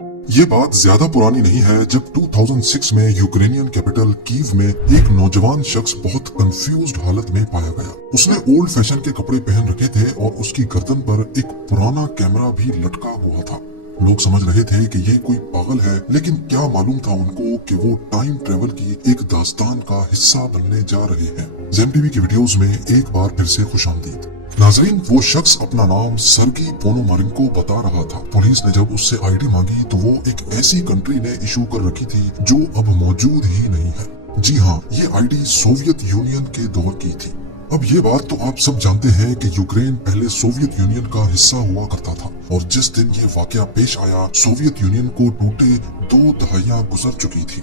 ये बात ज्यादा पुरानी नहीं है जब 2006 में यूक्रेनियन कैपिटल कीव में एक नौजवान शख्स बहुत कंफ्यूज्ड हालत में पाया गया। उसने ओल्ड फैशन के कपड़े पहन रखे थे और उसकी गर्दन पर एक पुराना कैमरा भी लटका हुआ था। लोग समझ रहे थे कि ये कोई पागल है, लेकिन क्या मालूम था उनको कि वो टाइम ट्रेवल की एक दास्तान का हिस्सा बनने जा रहे हैं। जेम टीवी की वीडियोस में एक बार फिर से खुशामदीद। नाजरीन, वो शख्स अपना नाम सर्गी पोनोमारेंको बता रहा था। पुलिस ने जब उससे आईडी मांगी तो वो एक ऐसी कंट्री ने इशू कर रखी थी जो अब मौजूद ही नहीं है। जी हाँ, ये आईडी सोवियत यूनियन के दौर की थी। अब ये बात तो आप सब जानते हैं कि यूक्रेन पहले सोवियत यूनियन का हिस्सा हुआ करता था और जिस दिन ये वाकया पेश आया, सोवियत यूनियन को टूटे 2 दहाइयां गुजर चुकी थी।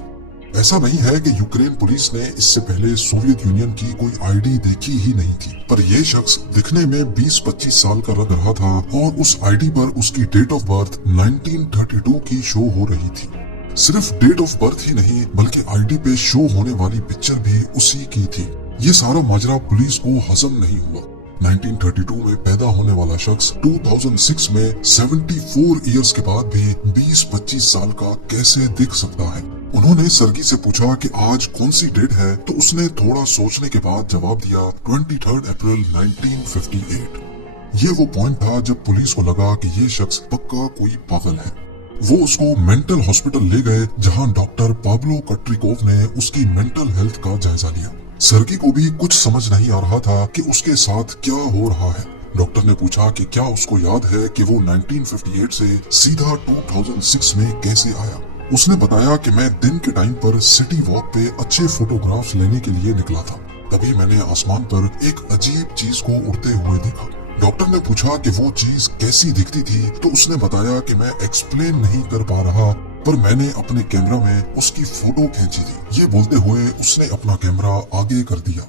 ऐसा नहीं है कि यूक्रेन पुलिस ने इससे पहले सोवियत यूनियन की कोई आईडी देखी ही नहीं थी, पर यह शख्स दिखने में 20-25 साल का लग रहा था और उस आईडी पर उसकी डेट ऑफ बर्थ 1932 की शो हो रही थी। सिर्फ डेट ऑफ बर्थ ही नहीं बल्कि आईडी पे शो होने वाली पिक्चर भी उसी की थी। ये सारा माजरा पुलिस को हजम नहीं हुआ। 1932 में पैदा होने वाला शख्स 2006 में 74 इयर्स के बाद भी 20-25 साल का कैसे दिख सकता है। उन्होंने सर्गी से पूछा कि आज कौन सी डेट है, तो उसने थोड़ा सोचने के बाद जवाब दिया 23 अप्रैल 1958। ये वो पॉइंट था जब पुलिस को लगा कि ये शख्स पक्का कोई पागल है। वो उसको मेंटल हॉस्पिटल ले गए जहां डॉक्टर पाब्लो कट्रिकोव ने उसकी मेंटल हेल्थ का जायजा लिया। सर्गी को भी कुछ समझ नहीं आ रहा था कि उसके साथ क्या हो रहा है। डॉक्टर ने पूछा कि क्या उसको याद है कि वो 1958 से सीधा 2006 में कैसे आया। उसने बताया कि मैं दिन के टाइम पर सिटी वॉक पे अच्छे फोटोग्राफ्स लेने के लिए निकला था। तभी मैंने आसमान पर एक अजीब चीज को उड़ते हुए देखा। डॉक्टर ने पूछा कि वो चीज कैसी दिखती थी, तो उसने बताया कि मैं एक्सप्लेन नहीं कर पा रहा, पर मैंने अपने कैमरा में उसकी फोटो खींची थी। ये बोलते हुए उसने अपना कैमरा आगे कर दिया।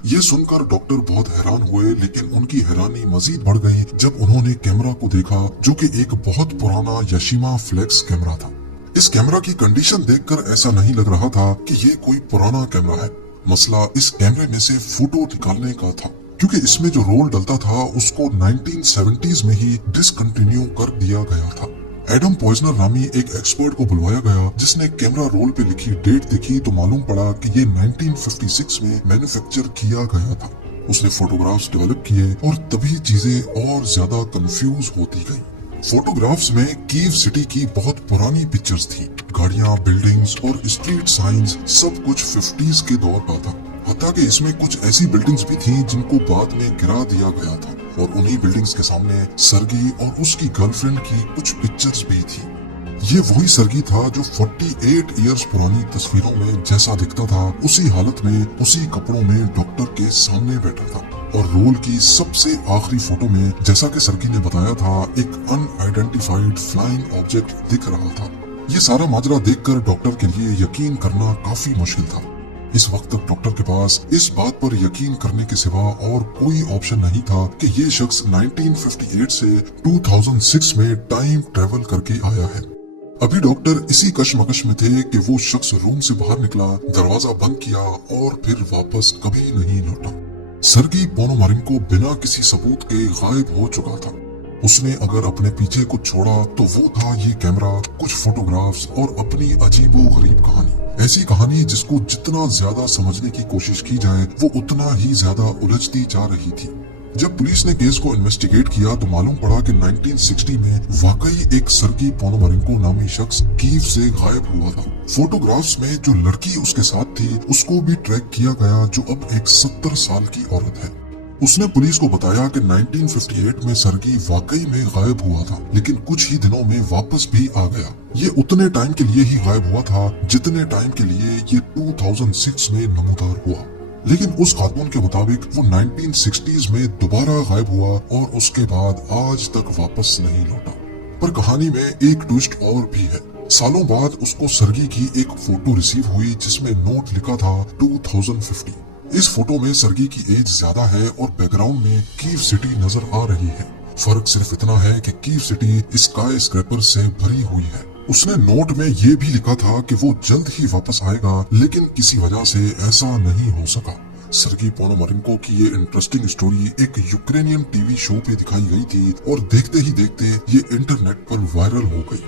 ये सुनकर डॉक्टर बहुत हैरान हुए, लेकिन उनकी हैरानी मजीद बढ़ गई जब उन्होंने कैमरा को देखा, जो कि एक बहुत पुराना याशिमा फ्लेक्स कैमरा था। इस कैमरा की कंडीशन देखकर ऐसा नहीं लग रहा था कि ये कोई पुराना कैमरा है। मसला इस कैमरे में से फोटो निकालने का था, क्योंकि इसमें जो रोल डलता था उसको 1970s में ही डिसकंटिन्यू कर दिया गया था। एडम पॉइजनर नामी एक एक्सपर्ट को बुलवाया गया, जिसने कैमरा रोल पे लिखी डेट देखी तो मालूम पड़ा कि ये 1956 में मैन्युफैक्चर किया गया था। उसने फोटोग्राफ्स डेवलप किए और तभी चीजें और ज्यादा कंफ्यूज होती गई। फोटोग्राफ्स में कीव सिटी की बहुत पुरानी पिक्चर्स थी। गाड़ियां, बिल्डिंग्स और स्ट्रीट साइंस सब कुछ 50s के दौर का था। हत्ता कि इसमें कुछ ऐसी बिल्डिंग्स भी थी जिनको बाद में गिरा दिया गया था और उन्हीं बिल्डिंग्स के सामने सर्गी और उसकी गर्लफ्रेंड की कुछ पिक्चर्स भी थी। ये वही सर्गी था जो 48 इयर्स पुरानी तस्वीरों में जैसा दिखता था, उसी हालत में, उसी कपड़ों में डॉक्टर के सामने बैठा था। और रोल की सबसे आखिरी फोटो में, जैसा कि सर्गी ने बताया था, एक अनआइडेंटिफाइड फ्लाइंग ऑब्जेक्ट दिख रहा था। ये सारा माजरा देखकर डॉक्टर के लिए यकीन करना काफी मुश्किल था। इस वक्त तक डॉक्टर के पास इस बात पर यकीन करने के सिवा और कोई ऑप्शन नहीं था कि ये शख्स 1958 से 2006 में टाइम ट्रेवल करके आया है। अभी डॉक्टर इसी कश्मकश में थे कि वो शख्स रूम से बाहर निकला, दरवाजा बंद किया और फिर वापस कभी नहीं लौटा। सर्गी पोनोमारेंको बिना किसी सबूत के गायब हो चुका था। उसने अगर अपने पीछे कुछ छोड़ा तो वो था ये कैमरा, कुछ फोटोग्राफ्स और अपनी अजीबो गरीब कहानी। ऐसी कहानी जिसको जितना ज्यादा समझने की कोशिश की जाए वो उतना ही ज्यादा उलझती जा रही थी। जब पुलिस ने केस को इन्वेस्टिगेट किया तो मालूम पड़ा कि 1960 में वाकई एक सर्गी पोनोमारेंको नामी शख्स कीव से गायब हुआ था। फोटोग्राफ्स में जो लड़की उसके साथ थी उसको भी ट्रैक किया गया, जो अब एक 70 साल की औरत है। उसने पुलिस को बताया कि 1958 में सर्गी वाकई में गायब हुआ था, लेकिन कुछ ही दिनों में वापस भी आ गया। ये उतने टाइम के लिए ही गायब हुआ था जितने टाइम के लिए ये 2006 में नमूदार हुआ। लेकिन उस खातून के मुताबिक वो 1960s में दोबारा गायब हुआ और उसके बाद आज तक वापस नहीं लौटा। पर कहानी में एक ट्विस्ट और भी है। सालों बाद उसको सर्गी की एक फोटो रिसीव हुई जिसमें नोट लिखा था 2050। इस फोटो में सर्गी की एज ज्यादा है और बैकग्राउंड में कीव सिटी नजर आ रही है। फर्क सिर्फ इतना है कि कीव सिटी स्काई स्क्रैपर से भरी हुई है। उसने नोट में ये भी लिखा था कि वो जल्द ही वापस आएगा, लेकिन किसी वजह से ऐसा नहीं हो सका। सर्गी पोनोमारेंको की ये इंटरेस्टिंग स्टोरी एक यूक्रेनियन टीवी शो पे दिखाई गई थी और देखते ही देखते ये इंटरनेट पर वायरल हो गई।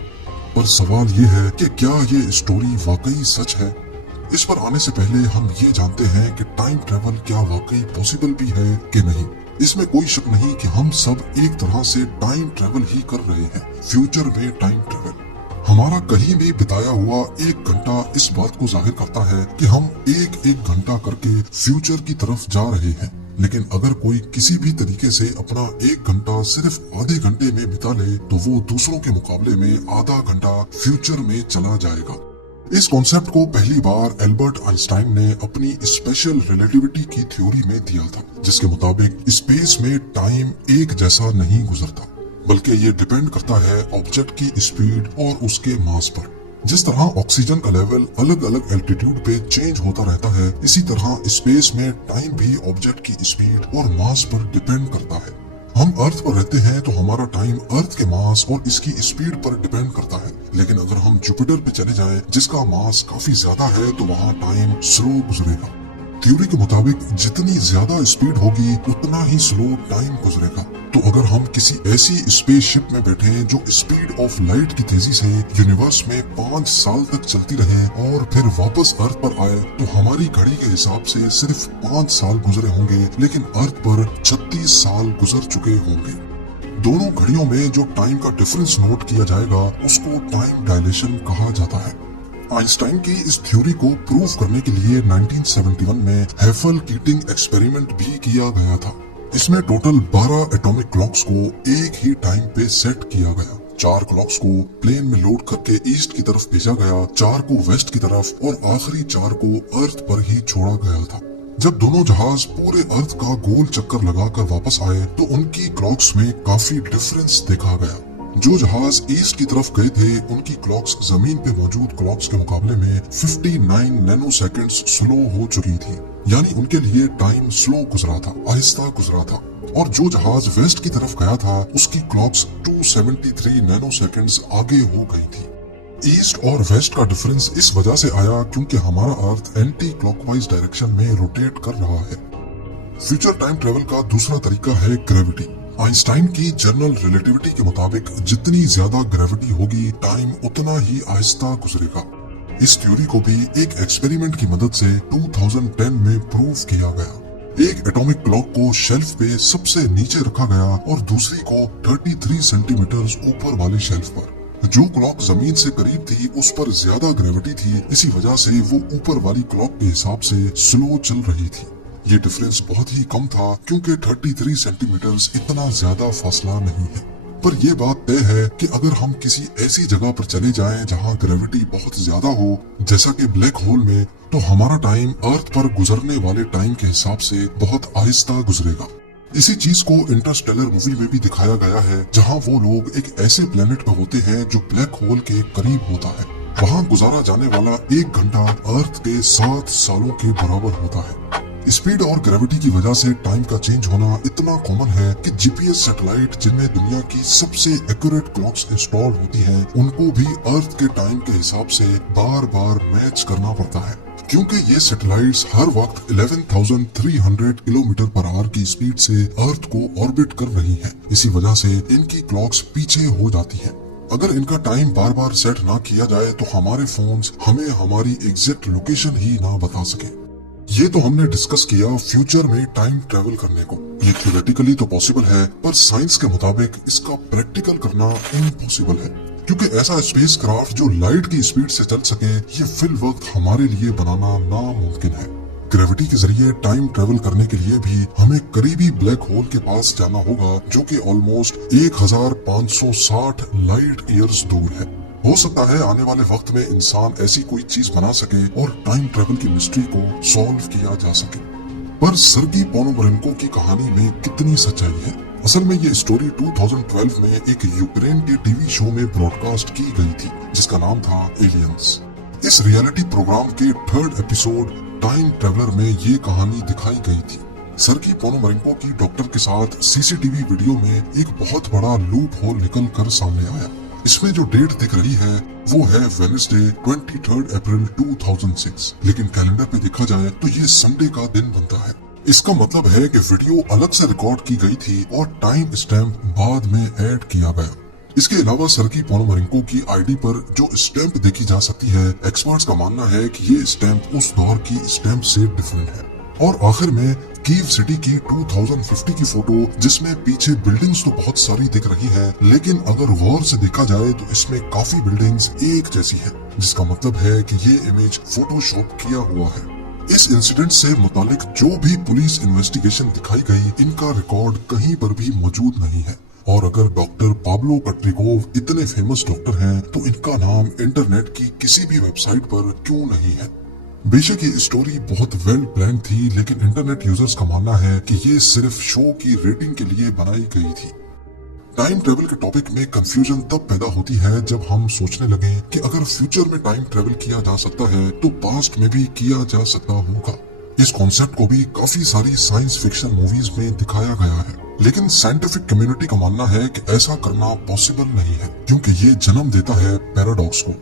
पर सवाल ये है कि क्या ये स्टोरी वाकई सच है? इस पर आने से पहले हम ये जानते हैं कि टाइम ट्रेवल क्या वाकई पॉसिबल भी है कि नहीं। इसमें कोई शक नहीं कि हम सब एक तरह से टाइम ट्रेवल ही कर रहे हैं, फ्यूचर में टाइम ट्रेवल। हमारा कहीं भी बिताया हुआ एक घंटा इस बात को जाहिर करता है कि हम एक एक घंटा करके फ्यूचर की तरफ जा रहे हैं। लेकिन अगर कोई किसी भी तरीके से अपना एक घंटा सिर्फ आधे घंटे में बिता ले तो वो दूसरों के मुकाबले में आधा घंटा फ्यूचर में चला जाएगा। इस कॉन्सेप्ट को पहली बार एल्बर्ट आइंस्टाइन ने अपनी स्पेशल रिलेटिविटी की थ्योरी में दिया था, जिसके मुताबिक स्पेस में टाइम एक जैसा नहीं गुजरता, बल्कि ये डिपेंड करता है ऑब्जेक्ट की स्पीड और उसके मास पर। जिस तरह ऑक्सीजन का लेवल अलग अलग एल्टीट्यूड पे चेंज होता रहता है, इसी तरह स्पेस में टाइम भी ऑब्जेक्ट की स्पीड और मास पर डिपेंड करता है। हम अर्थ पर रहते हैं तो हमारा टाइम अर्थ के मास और इसकी स्पीड पर डिपेंड करता है, लेकिन अगर हम जुपिटर पे चले जाएं, जिसका मास काफी ज्यादा है, तो वहाँ टाइम स्लो गुजरेगा। थ्योरी के मुताबिक जितनी ज्यादा स्पीड होगी उतना ही स्लो टाइम गुजरेगा। तो अगर हम किसी ऐसी स्पेसशिप में बैठे जो स्पीड ऑफ लाइट की तेजी से यूनिवर्स में 5 साल तक चलती रहे और फिर वापस अर्थ पर आए, तो हमारी घड़ी के हिसाब से सिर्फ 5 साल गुजरे होंगे, लेकिन अर्थ पर 36 साल गुजर चुके होंगे। दोनों घड़ियों में जो टाइम का डिफरेंस नोट किया जाएगा उसको टाइम डायलेशन कहा जाता है। आइंस्टाइन की इस थ्योरी को प्रूव करने के लिए 1971 में हेफल-कीटिंग एक्सपेरिमेंट भी किया गया था। इसमें टोटल 12 एटॉमिक क्लॉक्स को एक ही टाइम पे सेट किया गया। 4 क्लॉक्स को प्लेन में लोड करके ईस्ट की तरफ भेजा गया, 4 को वेस्ट की तरफ और आखिरी 4 को अर्थ पर ही छोड़ा गया था। जब दोनों जहाज पूरे अर्थ का गोल चक्कर लगाकर वापस आए तो उनकी क्लॉक्स में काफी डिफरेंस देखा गया। जो जहाज ईस्ट की तरफ गए थे उनकी क्लॉक्स जमीन पे मौजूद क्लॉक्स के मुकाबले में 59 नैनो सेकेंड्स स्लो हो चुकी थी, यानी उनके लिए टाइम स्लो गुजरा था, आहिस्ता गुजरा था। और जो जहाज वेस्ट की तरफ गया था उसकी क्लॉक्स 273 नैनो सेकेंड्स आगे हो गई थी। ईस्ट और वेस्ट का डिफरेंस इस वजह से आया क्योंकि हमारा अर्थ एंटी क्लॉकवाइज डायरेक्शन में रोटेट कर रहा है। फ्यूचर टाइम ट्रेवल का दूसरा तरीका है ग्रेविटी। आइंस्टाइन की जनरल रिलेटिविटी के मुताबिक जितनी ज्यादा ग्रेविटी होगी टाइम उतना ही आहिस्ता गुजरेगा। इस थ्योरी को भी एक एक्सपेरिमेंट की मदद से 2010 में प्रूव किया गया। एक एटॉमिक क्लॉक को शेल्फ पे सबसे नीचे रखा गया और दूसरी को 33 सेंटीमीटर ऊपर वाली शेल्फ पर। जो क्लॉक जमीन से करीब थी उस पर ज्यादा ग्रेविटी थी, इसी वजह से वो ऊपर वाली क्लॉक के हिसाब से स्लो चल रही थी। ये डिफरेंस बहुत ही कम था क्योंकि 33 सेंटीमीटर इतना ज्यादा फासला नहीं है। पर यह बात तय है कि अगर हम किसी ऐसी जगह पर चले जाएं जहां ग्रेविटी बहुत ज्यादा हो, जैसा कि ब्लैक होल में, तो हमारा टाइम अर्थ पर गुजरने वाले टाइम के हिसाब से बहुत आहिस्ता गुजरेगा। इसी चीज को इंटरस्टेलर मूवी में भी दिखाया गया है, जहां वो लोग एक ऐसे प्लेनेट पे होते हैं जो ब्लैक होल के करीब होता है। वहां गुजारा जाने वाला 1 घंटा अर्थ के 7 सालों के बराबर होता है। स्पीड और ग्रेविटी की वजह से टाइम का चेंज होना इतना कॉमन है कि जीपीएस सैटेलाइट जिनमें दुनिया की सबसे एक्यूरेट क्लॉक्स इंस्टॉल होती हैं, उनको भी अर्थ के टाइम के हिसाब से बार बार मैच करना पड़ता है, क्योंकि ये सैटेलाइट्स हर वक्त 11,300 किलोमीटर पर आवर की स्पीड से अर्थ को ऑर्बिट कर रही हैं। इसी वजह से इनकी क्लॉक्स पीछे हो जाती हैं। अगर इनका टाइम बार बार सेट ना किया जाए तो हमारे फोन्स हमें हमारी एग्जैक्ट लोकेशन ही ना बता सके। ये तो हमने डिस्कस किया फ्यूचर में टाइम ट्रेवल करने को। ये थियोरेटिकली तो पॉसिबल है, पर साइंस के मुताबिक इसका प्रैक्टिकल करना इम्पॉसिबल है, क्योंकि ऐसा स्पेसक्राफ्ट जो लाइट की स्पीड से चल सके ये फिल वक्त हमारे लिए बनाना नामुमकिन है। ग्रेविटी के जरिए टाइम ट्रेवल करने के लिए भी हमें करीबी ब्लैक होल के पास जाना होगा, जो कि ऑलमोस्ट 1560 लाइट ईयर्स दूर है। हो सकता है आने वाले वक्त में इंसान ऐसी कोई चीज बना सके और टाइम ट्रेवल की मिस्ट्री को सॉल्व किया जा सके। पर सर्गी पोनोमरेंको की कहानी में कितनी सच्चाई है? असल में ये स्टोरी 2012 में एक यूक्रेन के टीवी शो में ब्रॉडकास्ट की गई थी, जिसका नाम था एलियंस। इस रियलिटी प्रोग्राम के 3rd एपिसोड टाइम ट्रेवलर में ये कहानी दिखाई गई थी। सर्गी पोनोमरेंको की डॉक्टर के साथ सीसीटीवी वीडियो में एक बहुत बड़ा लूप होल निकल कर सामने आया। इसमें जो डेट दिख रही है वो है वेडनेसडे 23 अप्रैल 2006, लेकिन कैलेंडर पे देखा जाए तो ये संडे का दिन बनता है। इसका मतलब है कि वीडियो अलग से रिकॉर्ड की गई थी और टाइम स्टैम्प बाद में ऐड किया गया। इसके अलावा सर्गी पोनोमारेंको की आईडी पर जो स्टैंप देखी जा सकती है, एक्सपर्ट्स का मानना है कि ये स्टैंप उस दौर की स्टैंप से डिफरेंट है। और आखिर में कीव सिटी की 2050 की फोटो, जिसमें पीछे बिल्डिंग्स तो बहुत सारी दिख रही हैं, लेकिन अगर गौर से देखा जाए तो इसमें काफी बिल्डिंग्स एक जैसी हैं, जिसका मतलब है कि ये इमेज फोटोशॉप किया हुआ है। इस इंसिडेंट से मुतालिक जो भी पुलिस इन्वेस्टिगेशन दिखाई गई, इनका रिकॉर्ड कहीं पर भी मौजूद नहीं है। और अगर डॉक्टर पाब्लो कट्रिकोव इतने फेमस डॉक्टर हैं, तो इनका नाम इंटरनेट की किसी भी वेबसाइट पर क्यों नहीं है? बेशक ये स्टोरी बहुत वेल प्लान थी, लेकिन इंटरनेट यूजर्स का मानना है कि ये सिर्फ शो की रेटिंग के लिए बनाई गई थी। टाइम ट्रेवल के टॉपिक में कंफ्यूजन तब पैदा होती है जब हम सोचने लगे कि अगर फ्यूचर में टाइम ट्रेवल किया जा सकता है तो पास्ट में भी किया जा सकता होगा। इस कॉन्सेप्ट को भी काफी सारी साइंस फिक्शन मूवीज में दिखाया गया है, लेकिन साइंटिफिक कम्युनिटी का मानना है कि ऐसा करना पॉसिबल नहीं है, क्योंकि ये जन्म देता है पैराडॉक्स को।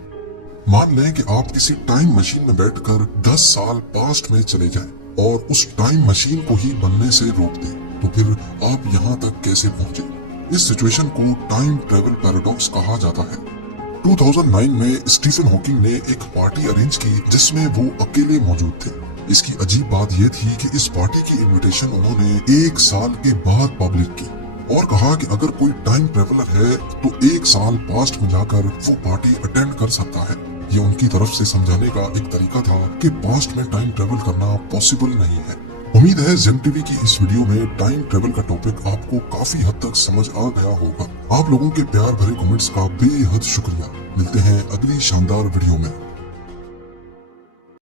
मान लें कि आप किसी टाइम मशीन में बैठकर 10 साल पास्ट में चले जाएं और उस टाइम मशीन को ही बनने से रोक दें, तो फिर आप यहाँ तक कैसे पहुँचे? इस सिचुएशन को टाइम ट्रेवल पैराडॉक्स कहा जाता है। 2009 में स्टीफन हॉकिंग ने एक पार्टी अरेंज की जिसमें वो अकेले मौजूद थे। इसकी अजीब बात यह थी कि इस पार्टी की इनविटेशन उन्होंने 1 साल के बाद पब्लिक की और कहा कि अगर कोई टाइम ट्रेवलर है तो 1 साल पास्ट में जाकर वो पार्टी अटेंड कर सकता है। ये उनकी तरफ से समझाने का एक तरीका था कि पास्ट में टाइम ट्रेवल करना पॉसिबल नहीं है। उम्मीद है जेम टीवी की इस वीडियो में टाइम ट्रेवल का टॉपिक आपको काफी हद तक समझ आ गया होगा। आप लोगों के प्यार भरे कमेंट्स का बेहद शुक्रिया। मिलते हैं अगली शानदार वीडियो में।